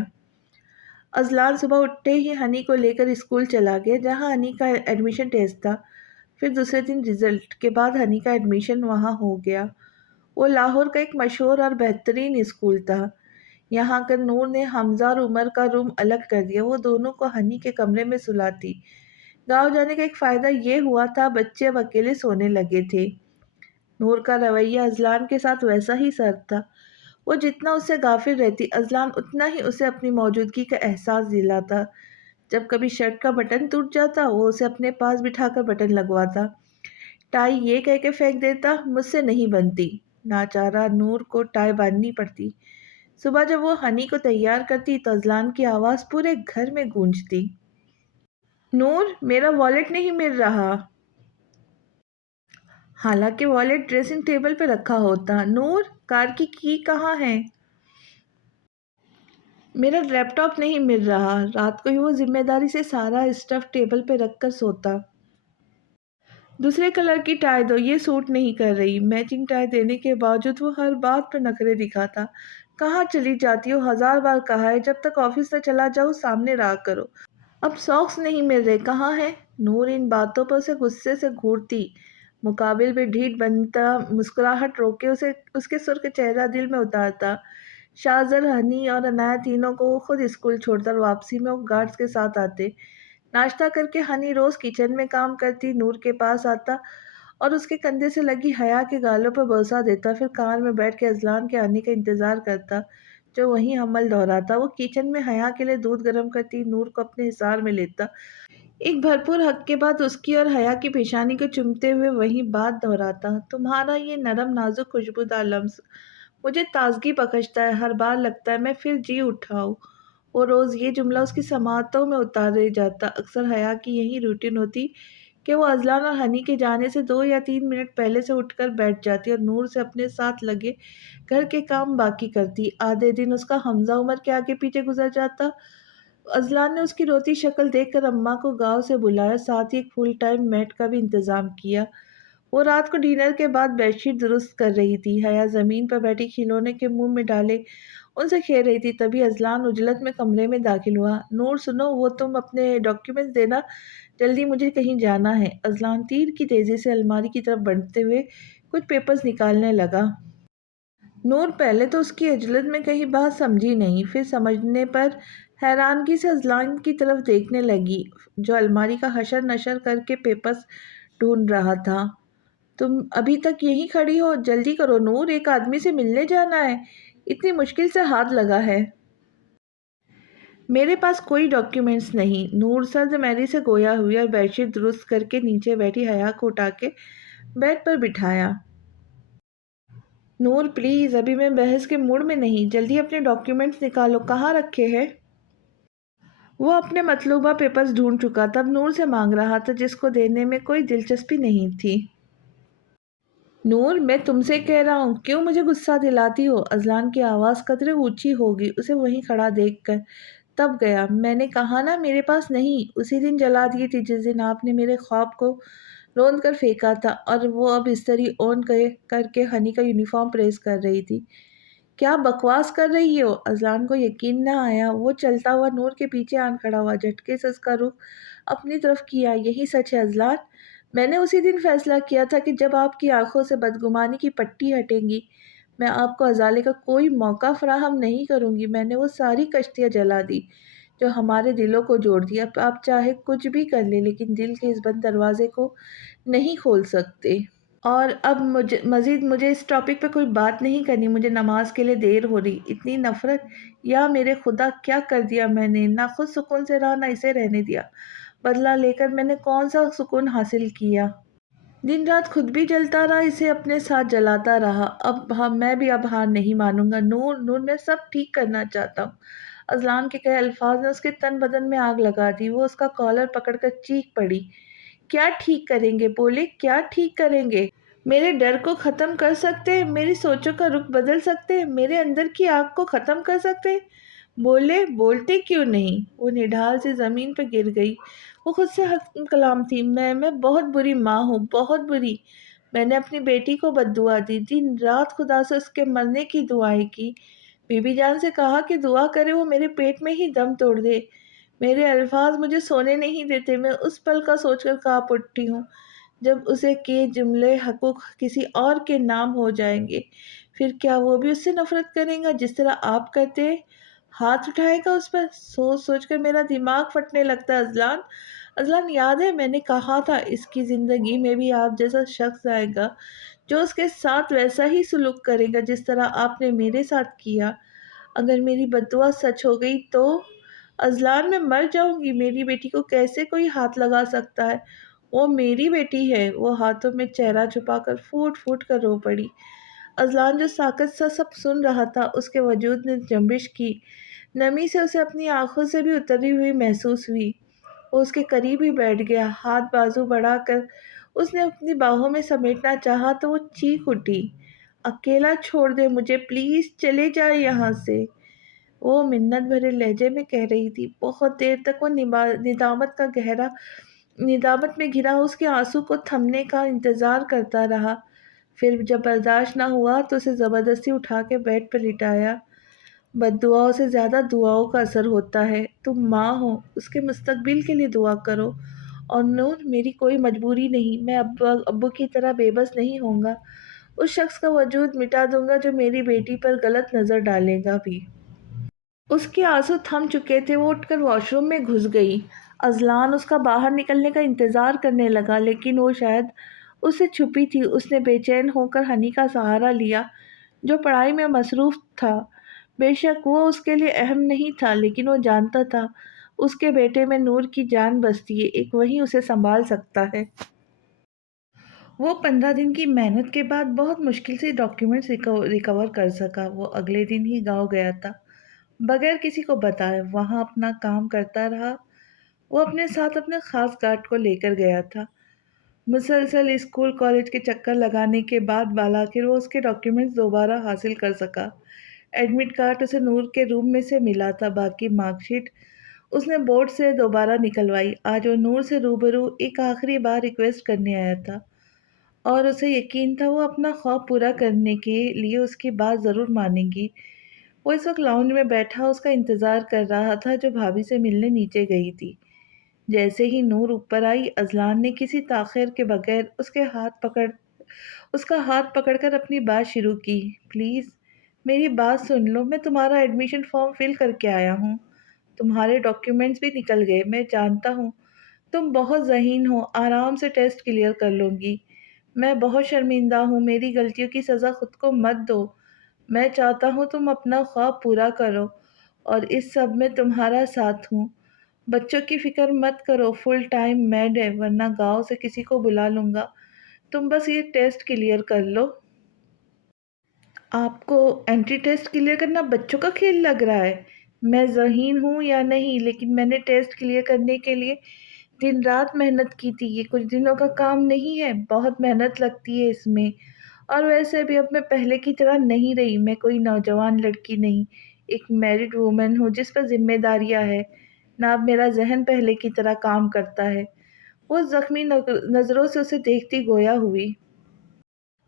اذلان صبح اٹھتے ہی ہنی کو لے کر اسکول چلا گیا جہاں ہنی کا ایڈمیشن ٹیسٹ تھا۔ پھر دوسرے دن رزلٹ کے بعد ہنی کا ایڈمیشن وہاں ہو گیا۔ وہ لاہور کا ایک مشہور اور بہترین اسکول تھا۔ یہاں کر نور نے حمزہ اور عمر کا روم الگ کر دیا، وہ دونوں کو ہنی کے کمرے میں سلاتی۔ گاؤں جانے کا ایک فائدہ یہ ہوا تھا بچے اب اکیلے سونے لگے تھے۔ نور کا رویہ اذلان کے ساتھ ویسا ہی سرد تھا، وہ جتنا اس سے غافل رہتی اذلان اتنا ہی اسے اپنی موجودگی کا احساس دلاتا۔ جب کبھی شرٹ کا بٹن ٹوٹ جاتا وہ اسے اپنے پاس بٹھا کر بٹن لگواتا، ٹائی یہ کہہ کے پھینک دیتا مجھ سے نہیں بنتی۔ ناچارہ نور کو ٹائی باندھنی پڑتی۔ صبح جب وہ ہنی کو تیار کرتی تو اذلان کی آواز پورے گھر میں گونجتی، نور میرا والیٹ نہیں مل رہا۔ حالانکہ والیٹ ڈریسنگ ٹیبل پہ رکھا ہوتا۔ نور کار کی کہاں ہے؟ میرا لیپ ٹاپ نہیں مل رہا۔ رات کو ہی وہ ذمہ داری سے سارا اسٹف ٹیبل پہ رکھ کر سوتا۔ دوسرے کلر کی ٹائی دو، یہ سوٹ نہیں کر رہی۔ میچنگ ٹائی دینے کے باوجود وہ ہر بات پر نخرے دکھاتا۔ کہاں چلی جاتی ہو، 1000 بار کہا ہے جب تک آفس نہ چلا جاؤ سامنے رہا کرو۔ اب ساکس نہیں مل رہے، کہاں ہے؟ نور ان باتوں پر اسے غصے سے گھورتی، مقابل میں ڈھیٹ بنتا مسکراہٹ روکے اسے اس کے سرخ چہرہ دل میں اتارتا۔ شاہزر، ہنی اور انایا تینوں کو وہ خود اسکول چھوڑتا اور واپسی میں وہ گارڈز کے ساتھ آتے۔ ناشتہ کر کے ہنی روز کچن میں کام کرتی نور کے پاس آتا اور اس کے کندھے سے لگی حیا کے گالوں پر بوسہ دیتا، پھر کار میں بیٹھ کے اذلان کے آنے کا انتظار کرتا جو وہیں عمل دہراتا۔ وہ کچن میں حیا کے لیے دودھ گرم کرتی، نور کو اپنے حصار میں لیتا، ایک بھرپور حق کے بعد اس کی اور حیا کی پیشانی کو چومتے ہوئے وہی بات دہراتا، تمہارا یہ نرم نازک خوشبودار لمس مجھے تازگی بخشتا ہے، ہر بار لگتا ہے میں پھر جی اٹھاؤں۔ وہ روز یہ جملہ اس کی سماعتوں میں اتارے جاتا۔ اکثر حیا کی یہی روٹین ہوتی کہ وہ اذلان اور ہنی کے جانے سے 2 یا 3 منٹ پہلے سے اٹھ کر بیٹھ جاتی اور نور سے اپنے ساتھ لگے گھر کے کام باقی کرتی۔ آدھے دن اس کا حمزہ عمر کے آگے پیچھے گزر جاتا۔ اذلان نے اس کی روتی شکل دیکھ کر اماں کو گاؤں سے بلایا، ساتھ ہی ایک فل ٹائم میٹ کا بھی انتظام کیا۔ وہ رات کو ڈنر کے بعد بیڈ شیٹ درست کر رہی تھی، حیا زمین پر بیٹھی کھلونے کے منہ میں ڈالے ان سے کھیل رہی تھی۔ تبھی اذلان عجلت میں کمرے میں داخل ہوا۔ نور سنو، وہ تم اپنے ڈاکیومنٹس دینا، جلدی مجھے کہیں جانا ہے۔ اذلان تیر کی تیزی سے الماری کی طرف بڑھتے ہوئے کچھ پیپرز نکالنے لگا۔ نور پہلے تو اس کی عجلت میں کہیں بات سمجھی نہیں، پھر سمجھنے پر حیرانگی سے اذلان کی طرف دیکھنے لگی جو الماری کا حشر نشر کر کے پیپرز ڈھونڈ رہا تھا۔ تم ابھی تک یہیں کھڑی ہو؟ جلدی کرو نور، ایک آدمی سے ملنے جانا ہے، اتنی مشکل سے ہاتھ لگا ہے۔ میرے پاس کوئی ڈاکیومنٹس نہیں۔ نور سرد میری سے گویا ہوئی اور بیڈ شیٹ درست کر کے نیچے بیٹھی حیا کو اٹھا کے بیڈ پر بٹھایا۔ نور پلیز، ابھی میں بحث کے موڈ میں نہیں، جلدی اپنے ڈاکیومنٹس نکالو، کہاں رکھے ہیں؟ وہ اپنے مطلوبہ پیپرز ڈھونڈ چکا تھا، اب نور سے مانگ رہا تھا جس کو دینے میں کوئی دلچسپی نہیں تھی۔ نور میں تم سے کہہ رہا ہوں، کیوں مجھے غصہ دلاتی ہو؟ اذلان کی آواز قدرے اونچی ہوگی اسے وہیں کھڑا دیکھ کر، تب گیا۔ میں نے کہا نا میرے پاس نہیں، اسی دن جلا دی تھی جس دن آپ نے میرے خواب کو روند کر پھینکا تھا، اور وہ اب استری اون کر کے ہنی کا یونیفارم پریس کر رہی تھی۔ کیا بکواس کر رہی ہو؟ اذلان کو یقین نہ آیا، وہ چلتا ہوا نور کے پیچھے آن کھڑا ہوا، جھٹکے سے اس کا رخ اپنی طرف کیا۔ یہی سچ ہے اذلان، میں نے اسی دن فیصلہ کیا تھا کہ جب آپ کی آنکھوں سے بدگمانی کی پٹی ہٹیں گی میں آپ کو ازالے کا کوئی موقع فراہم نہیں کروں گی۔ میں نے وہ ساری کشتیاں جلا دی جو ہمارے دلوں کو جوڑ دی۔ اب آپ چاہے کچھ بھی کر لیں لیکن دل کے اس بند دروازے کو نہیں کھول سکتے۔ اور اب مزید مجھے اس ٹاپک پہ کوئی بات نہیں کرنی، مجھے نماز کے لیے دیر ہو رہی۔ اتنی نفرت، یا میرے خدا کیا کر دیا میں نے؟ نہ خود سکون سے رہا نہ اسے رہنے دیا۔ بدلہ لے کر میں نے کون سا سکون حاصل کیا؟ دن رات خود بھی جلتا رہا، اسے اپنے ساتھ جلاتا رہا۔ اب میں بھی اب ہار نہیں مانوں گا۔ نور نور میں سب ٹھیک کرنا چاہتا ہوں۔ اذلان کے کہے الفاظ نے اس کے تن بدن میں آگ لگا دی۔ وہ اس کا کالر پکڑ کر چیخ پڑی۔ کیا ٹھیک کریں گے؟ بولے کیا ٹھیک کریں گے؟ میرے ڈر کو ختم کر سکتے؟ میری سوچوں کا رخ بدل سکتے؟ میرے اندر کی آگ کو ختم کر سکتے؟ بولے، بولتے کیوں نہیں؟ وہ نڈھال سے زمین پہ گر گئی۔ وہ خود سے حق کلام تھی۔ میں بہت بری ماں ہوں، بہت بری۔ میں نے اپنی بیٹی کو بد دعا دی، دن رات خدا سے اس کے مرنے کی دعائیں کی، بی بی جان سے کہا کہ دعا کرے وہ میرے پیٹ میں ہی دم توڑ دے۔ میرے الفاظ مجھے سونے نہیں دیتے۔ میں اس پل کا سوچ کر کانپ اٹھتی ہوں جب اسے کے جملے حقوق کسی اور کے نام ہو جائیں گے۔ پھر کیا وہ بھی اس سے نفرت کرے گا جس طرح آپ کرتے؟ ہاتھ اٹھائے گا اس پر؟ سوچ سوچ کر میرا دماغ پھٹنے لگتا ہے۔ اذلان، اذلان یاد ہے میں نے کہا تھا اس کی زندگی میں بھی آپ جیسا شخص آئے گا جو اس کے ساتھ ویسا ہی سلوک کرے گا جس طرح آپ نے میرے ساتھ کیا۔ اگر میری بد دعا سچ ہو گئی تو اذلان میں مر جاؤں گی۔ میری بیٹی کو کیسے کوئی ہاتھ لگا سکتا ہے؟ وہ میری بیٹی ہے۔ وہ ہاتھوں میں چہرہ چھپا کر پھوٹ پھوٹ کر رو پڑی۔ اذلان جو ساکت سا سب سن رہا تھا، اس کے وجود نے جنبش کی، نمی سے اسے اپنی آنکھوں سے بھی اتری ہوئی محسوس ہوئی۔ وہ اس کے قریب ہی بیٹھ گیا، ہاتھ بازو بڑھا کر اس نے اپنی باہوں میں سمیٹنا چاہا تو وہ چیخ اٹھی، اکیلا چھوڑ دے مجھے پلیز، چلے جائے یہاں سے۔ وہ منت بھرے لہجے میں کہہ رہی تھی۔ بہت دیر تک وہ ندامت میں گھرا اس کے آنسو کو تھمنے کا انتظار کرتا رہا۔ پھر جب برداشت نہ ہوا تو اسے زبردستی اٹھا کے بیڈ پر لٹایا۔ بد دعاؤں سے زیادہ دعاؤں کا اثر ہوتا ہے۔ تم ماں ہو، اس کے مستقبل کے لیے دعا کرو۔ اور نور، میری کوئی مجبوری نہیں، میں ابو کی طرح بے بس نہیں ہوں گا، اس شخص کا وجود مٹا دوں گا جو میری بیٹی پر غلط نظر ڈالے گا بھی۔ اس کے آنسو تھم چکے تھے، وہ اٹھ کر واش روم میں گھس گئی۔ اذلان اس کا باہر نکلنے کا انتظار کرنے لگا لیکن وہ شاید اس سے چھپی تھی۔ اس نے بے چین ہو کر ہنی کا سہارا لیا جو پڑھائی میں مصروف تھا۔ بے شک وہ اس کے لیے اہم نہیں تھا لیکن وہ جانتا تھا اس کے بیٹے میں نور کی جان بستی ہے، ایک وہی اسے سنبھال سکتا ہے۔ وہ 15 دن کی محنت کے بعد بہت مشکل سے ڈاکیومنٹس ریکور کر سکا۔ وہ اگلے دن ہی گاؤں گیا تھا، بغیر کسی کو بتائے۔ وہاں اپنا کام کرتا رہا۔ وہ اپنے ساتھ اپنے خاص گارڈ کو لے کر گیا تھا۔ مسلسل اسکول کالج کے چکر لگانے کے بعد بالآخر وہ اس کے ڈاکیومنٹس دوبارہ حاصل کر سکا۔ ایڈمٹ کارڈ اسے نور کے روم میں سے ملا تھا، باقی مارک شیٹ اس نے بورڈ سے دوبارہ نکلوائی۔ آج وہ نور سے روبرو ایک آخری بار ریکویسٹ کرنے آیا تھا اور اسے یقین تھا وہ اپنا خواب پورا کرنے کے لیے اس کی بات ضرور مانے گی۔ وہ اس وقت لاؤنج میں بیٹھا اس کا انتظار کر رہا تھا جو بھابھی سے ملنے نیچے گئی تھی۔ جیسے ہی نور اوپر آئی، اذلان نے کسی تاخیر کے بغیر اس کا ہاتھ پکڑ کر اپنی بات شروع کی۔ پلیز میری بات سن لو، میں تمہارا ایڈمیشن فارم فل کر کے آیا ہوں، تمہارے ڈاکیومنٹس بھی نکل گئے۔ میں جانتا ہوں تم بہت ذہین ہو، آرام سے ٹیسٹ کلیئر کر لوں گی۔ میں بہت شرمندہ ہوں، میری غلطیوں کی سزا خود کو مت دو۔ میں چاہتا ہوں تم اپنا خواب پورا کرو اور اس سب میں تمہارا ساتھ ہوں۔ بچوں کی فکر مت کرو، فل ٹائم میڈ ہے ورنہ گاؤں سے کسی کو بلا لوں گا۔ تم بس یہ ٹیسٹ کلیئر کر لو۔ آپ کو انٹری ٹیسٹ کلیئر کرنا بچوں کا کھیل لگ رہا ہے؟ میں ذہین ہوں یا نہیں، لیکن میں نے ٹیسٹ کلیئر کرنے کے لیے دن رات محنت کی تھی۔ یہ کچھ دنوں کا کام نہیں ہے، بہت محنت لگتی ہے اس میں۔ اور ویسے بھی اب میں پہلے کی طرح نہیں رہی، میں کوئی نوجوان لڑکی نہیں، ایک میرڈ وومن ہوں جس پر ذمہ داریاں ہے۔ نہ اب میرا ذہن پہلے کی طرح کام کرتا ہے۔ وہ زخمی نظروں سے اسے دیکھتی گویا ہوئی۔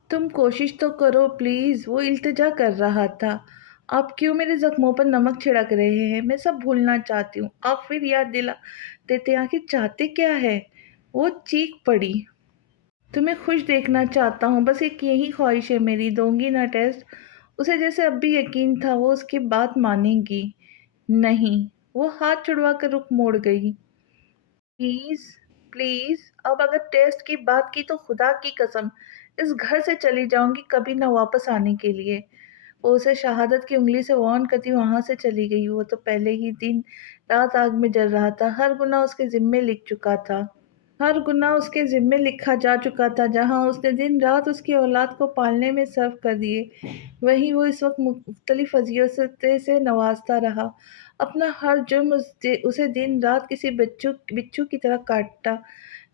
تم کوشش تو کرو پلیز، وہ التجا کر رہا تھا۔ آپ کیوں میرے زخموں پر نمک چھڑک رہے ہیں؟ میں سب بھولنا چاہتی ہوں۔ آپ پھر یاد دلا دیتے آخر چاہتے کیا ہے؟ وہ چیخ پڑی۔ تمہیں خوش دیکھنا چاہتا ہوں، بس ایک یہی خواہش ہے میری۔ دوں گی نا ٹیسٹ؟ اسے جیسے اب بھی یقین تھا وہ اس کی بات مانے گی۔ نہیں، وہ ہاتھ چھڑوا کر رخ موڑ گئی۔ پلیز پلیز، اب اگر ٹیسٹ کی بات کی تو خدا کی قسم اس گھر سے چلی جاؤں گی، کبھی نہ واپس آنے کے لیے۔ وہ اسے شہادت کی انگلی سے وارن کرتی وہاں سے چلی گئی۔ وہ تو پہلے ہی دن رات آگ میں جل رہا تھا، ہر گناہ اس کے ذمے لکھ چکا تھا۔ ہر گناہ اس کے ذمے لکھا جا چکا تھا۔ جہاں اس نے دن رات اس کی اولاد کو پالنے میں صرف کر دیے، وہیں وہ اس وقت مختلف اذیتوں سے نوازتا رہا۔ اپنا ہر جرم اسے دن رات کسی بچھو کی طرح کاٹتا۔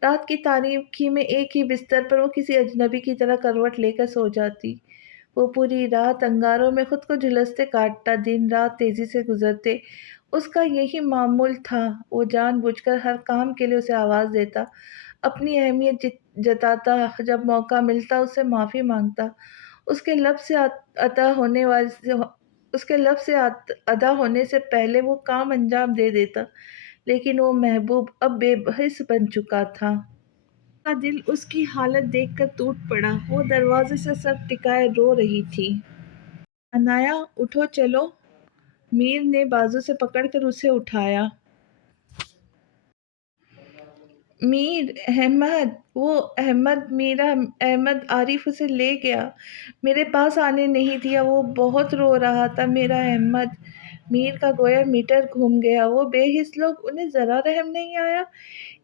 رات کی تاریکی میں ایک ہی بستر پر وہ کسی اجنبی کی طرح کروٹ لے کر سو جاتی۔ وہ پوری رات انگاروں میں خود کو جھلستے کاٹتا، دن رات تیزی سے گزرتے۔ اس کا یہی معمول تھا، وہ جان بوجھ کر ہر کام کے لیے اسے آواز دیتا، اپنی اہمیت جتاتا، جب موقع ملتا اس سے معافی مانگتا، اس کے لب سے ادا ہونے سے پہلے وہ کام انجام دے دیتا۔ لیکن وہ محبوب اب بے بس بن چکا تھا۔ اس کا دل اس کی حالت دیکھ کر ٹوٹ پڑا۔ وہ دروازے سے سر ٹکائے رو رہی تھی۔ انایا اٹھو چلو۔ میر نے بازو سے پکڑ کر اسے اٹھایا۔ میر احمد، وہ احمد، میرا احمد، عارف اسے لے گیا، میرے پاس آنے نہیں دیا، وہ بہت رو رہا تھا، میرا احمد۔ میر کا گویا میٹر گھوم گیا۔ وہ بے حس لوگ، انہیں ذرا رحم نہیں آیا؟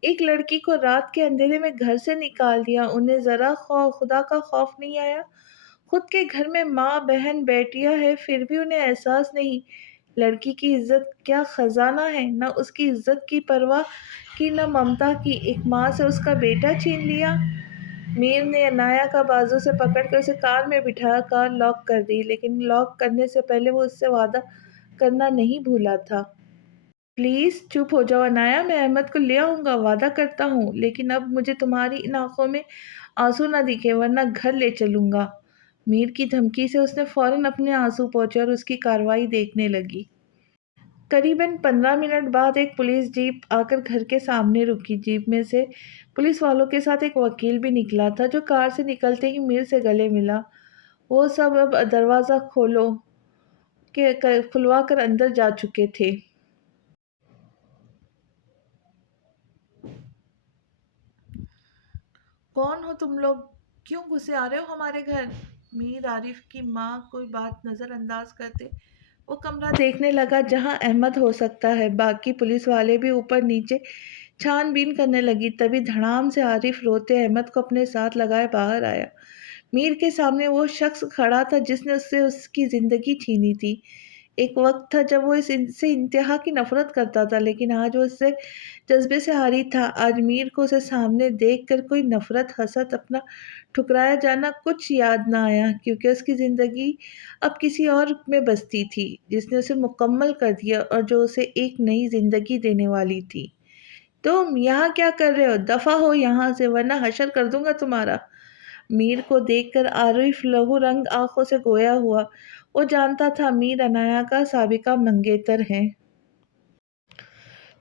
ایک لڑکی کو رات کے اندھیرے میں گھر سے نکال دیا، انہیں ذرا خدا کا خوف نہیں آیا؟ خود کے گھر میں ماں، بہن، بیٹیاں ہیں، پھر بھی انہیں احساس نہیں؟ لڑکی کی عزت کیا خزانہ ہے؟ نہ اس کی عزت کی پرواہ کی، نہ ممتا کی۔ ایک ماں سے اس کا بیٹا چھین لیا۔ میر نے انایا کا بازو سے پکڑ کر اسے کار میں بٹھایا، کار لاک کر دی، لیکن لاک کرنے سے پہلے وہ اس سے وعدہ کرنا نہیں بھولا تھا۔ پلیز چپ ہو جاؤ انایا، میں احمد کو لے آؤں گا، وعدہ کرتا ہوں، لیکن اب مجھے تمہاری ان آنکھوں میں آنسو نہ دکھے ورنہ گھر لے چلوں گا۔ میر کی دھمکی سے اس نے فوراً اپنے آنسو پوچھے اور اس کی کارروائی دیکھنے لگی۔ قریباً 15 منٹ بعد ایک پولیس جیپ آ کر گھر کے سامنے رکی۔ جیپ میں سے پولیس والوں کے ساتھ ایک وکیل بھی نکلا تھا، جو کار سے نکلتے ہی میر سے گلے ملا۔ وہ سب اب دروازہ کھلوا کر اندر جا چکے تھے۔ کون ہو تم لوگ؟ کیوں گھسے آ رہے ہو ہمارے گھر؟ میر عارف کی ماں کوئی بات نظر انداز کرتے وہ کمرہ دیکھنے لگا جہاں احمد ہو سکتا ہے۔ باقی پولیس والے بھی اوپر نیچے چھان بین کرنے لگی۔ تبھی دھڑام سے عارف روتے احمد کو اپنے ساتھ لگائے باہر آیا۔ میر کے سامنے وہ شخص کھڑا تھا جس نے اس کی زندگی چھینی تھی۔ ایک وقت تھا جب وہ اس سے انتہا کی نفرت کرتا تھا، لیکن آج وہ اس سے جذبے سے عاری تھا۔ آج میر کو اسے سامنے دیکھ کر کوئی نفرت، حسد، اپنا ٹھکرایا جانا کچھ یاد نہ آیا، کیونکہ اس کی زندگی اب کسی اور میں بستی تھی جس نے اسے مکمل کر دیا اور جو اسے ایک نئی زندگی دینے والی تھی۔ تم یہاں کیا کر رہے ہو؟ دفع ہو یہاں سے ورنہ حشر کر دوں گا تمہارا۔ میر کو دیکھ کر عارف لہو رنگ آنکھوں سے گویا ہوا۔ وہ جانتا تھا میر انایا کا سابقہ منگیتر ہے۔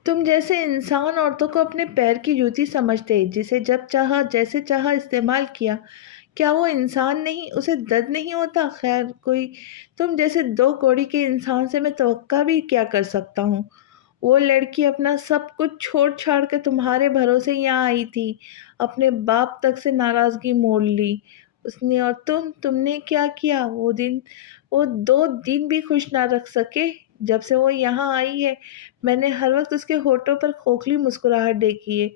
تم جیسے انسان عورتوں کو اپنے پیر کی جوتی سمجھتے، جسے جب چاہا جیسے چاہا استعمال کیا۔ کیا وہ انسان نہیں؟ اسے درد نہیں ہوتا؟ خیر کوئی، تم جیسے دو کوڑی کے انسان سے میں توقع بھی کیا کر سکتا ہوں؟ وہ لڑکی اپنا سب کچھ چھوڑ چھاڑ کے تمہارے بھروسے یہاں آئی تھی، اپنے باپ تک سے ناراضگی موڑ لی اس نے، اور تم نے کیا کیا؟ وہ 2 دن بھی خوش نہ رکھ سکے۔ جب سے وہ یہاں آئی ہے میں نے ہر وقت اس کے ہونٹوں پر کھوکھلی مسکراہٹ دیکھی ہے،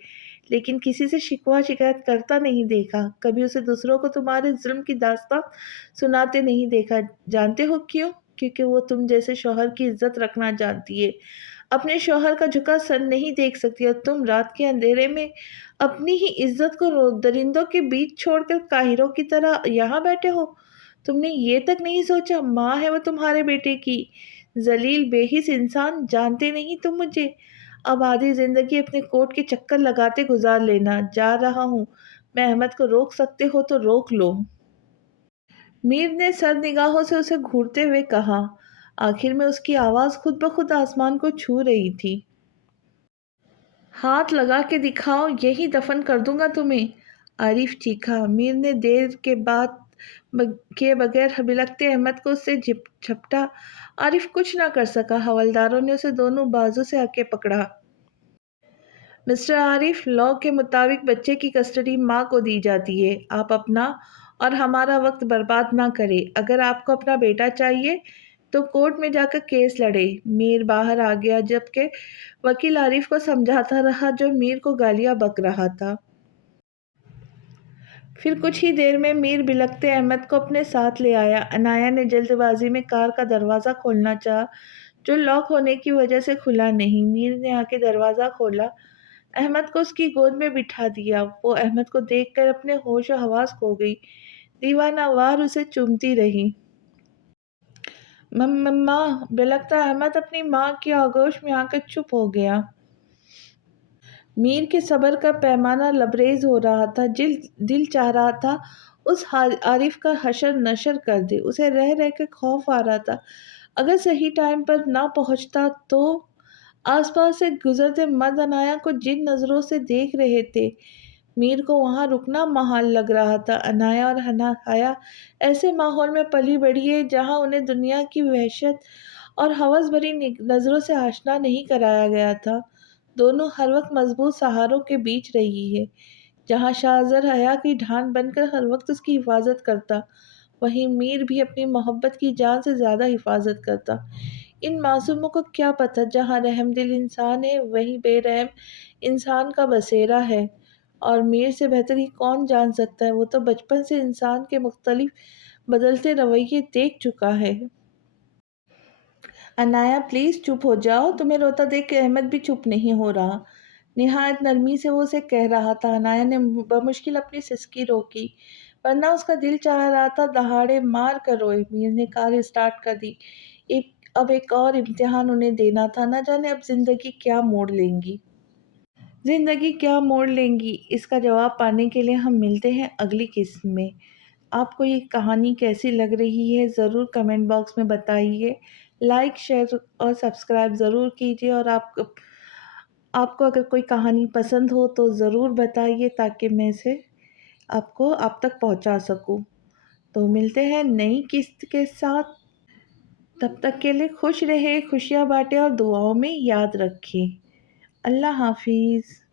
لیکن کسی سے شکوہ شکایت کرتا نہیں دیکھا، کبھی اسے دوسروں کو تمہارے ظلم کی داستان سناتے نہیں دیکھا۔ جانتے ہو کیوں؟ کیونکہ وہ تم جیسے شوہر کی عزت رکھنا جانتی ہے، اپنے شوہر کا جھکا سر نہیں دیکھ سکتی، اور تم رات کے اندھیرے میں اپنی ہی عزت کو درندوں کے بیچ چھوڑ کر کاہروں کی طرح یہاں بیٹھے ہو۔ تم نے یہ تک نہیں سوچا ماں ہے وہ تمہارے بیٹے کی، ذلیل بے حس انسان، جانتے نہیں تم مجھے؟ اب آدھی زندگی اپنے کوٹ کے چکر لگاتے گزار لینا۔ جا رہا ہوں میں، احمد کو روک سکتے ہو تو روک لو۔ میر نے سر نگاہوں سے اسے گھورتے ہوئے کہا، آخر میں اس کی آواز خود بخود آسمان کو چھو رہی تھی۔ ہاتھ لگا کے دکھاؤ، یہی دفن کر دوں گا تمہیں، عارف چیخا۔ میر نے دیر کے بعد کیے بغیر بلکتے احمد کو اس سے جھپٹا۔ عارف کچھ نہ کر سکا، حوالداروں نے اسے دونوں بازو سے آ کے پکڑا۔ مسٹر عارف، لاء کے مطابق بچے کی کسٹڈی ماں کو دی جاتی ہے، آپ اپنا اور ہمارا وقت برباد نہ کریں۔ اگر آپ کو اپنا بیٹا چاہیے تو کورٹ میں جا کر کیس لڑے۔ میر باہر آ گیا جبکہ وکیل عارف کو سمجھاتا رہا جو میر کو گالیاں بک رہا تھا۔ پھر کچھ ہی دیر میں میر بلکتے احمد کو اپنے ساتھ لے آیا۔ عنایہ نے جلد بازی میں کار کا دروازہ کھولنا چاہا جو لاک ہونے کی وجہ سے کھلا نہیں۔ میر نے آ کے دروازہ کھولا، احمد کو اس کی گود میں بٹھا دیا۔ وہ احمد کو دیکھ کر اپنے ہوش و حواس کھو گئی، دیوانہ وار اسے چومتی رہی۔ ماں! بلکتا احمد اپنی ماں کی آغوش میں آ کر چپ ہو گیا۔ میر کے صبر کا پیمانہ لبریز ہو رہا تھا، دل چاہ رہا تھا اس عارف کا حشر نشر کر دے۔ اسے رہ رہ کے خوف آ رہا تھا، اگر صحیح ٹائم پر نہ پہنچتا تو۔ آس پاس سے گزرتے مرد عنایہ کو جن نظروں سے دیکھ رہے تھے، میر کو وہاں رکنا محال لگ رہا تھا۔ عنایہ اور حیا ایسے ماحول میں پلی بڑھی ہے جہاں انہیں دنیا کی وحشت اور ہوس بھری نظروں سے آشنا نہیں کرایا گیا تھا۔ دونوں ہر وقت مضبوط سہاروں کے بیچ رہی ہے۔ جہاں شاہ زر حیا کی ڈھال بن کر ہر وقت اس کی حفاظت کرتا، وہیں میر بھی اپنی محبت کی جان سے زیادہ حفاظت کرتا۔ ان معصوموں کو کیا پتہ جہاں رحم دل انسان ہے وہیں بے رحم انسان کا بسیرا ہے، اور میر سے بہتر ہی کون جان سکتا ہے؟ وہ تو بچپن سے انسان کے مختلف بدلتے رویے دیکھ چکا ہے۔ عنایہ پلیز چپ ہو جاؤ، تمہیں روتا دیکھ کے احمد بھی چپ نہیں ہو رہا۔ نہایت نرمی سے وہ اسے کہہ رہا تھا۔ عنایہ نے بمشکل اپنی سسکی روکی، ورنہ اس کا دل چاہ رہا تھا دہاڑے مار کر روئے۔ میر نے کار اسٹارٹ کر دی۔ اب ایک اور امتحان انہیں دینا تھا، نہ جانے اب زندگی کیا موڑ لیں گی۔ زندگی کیا موڑ لیں گی، اس کا جواب پانے کے لیے ہم ملتے ہیں اگلی قسط میں۔ آپ کو یہ کہانی کیسی لگ رہی ہے ضرور کمنٹ باکس میں بتائیے۔ لائک، شیئر اور سبسکرائب ضرور کیجیے، اور آپ کو اگر کوئی کہانی پسند ہو تو ضرور بتائیے تاکہ میں اسے آپ تک پہنچا سکوں۔ تو ملتے ہیں نئی قسط کے ساتھ، تب تک کے لیے خوش رہے، خوشیاں بانٹیں اور دعاؤں میں یاد رکھیں۔ اللہ حافظ۔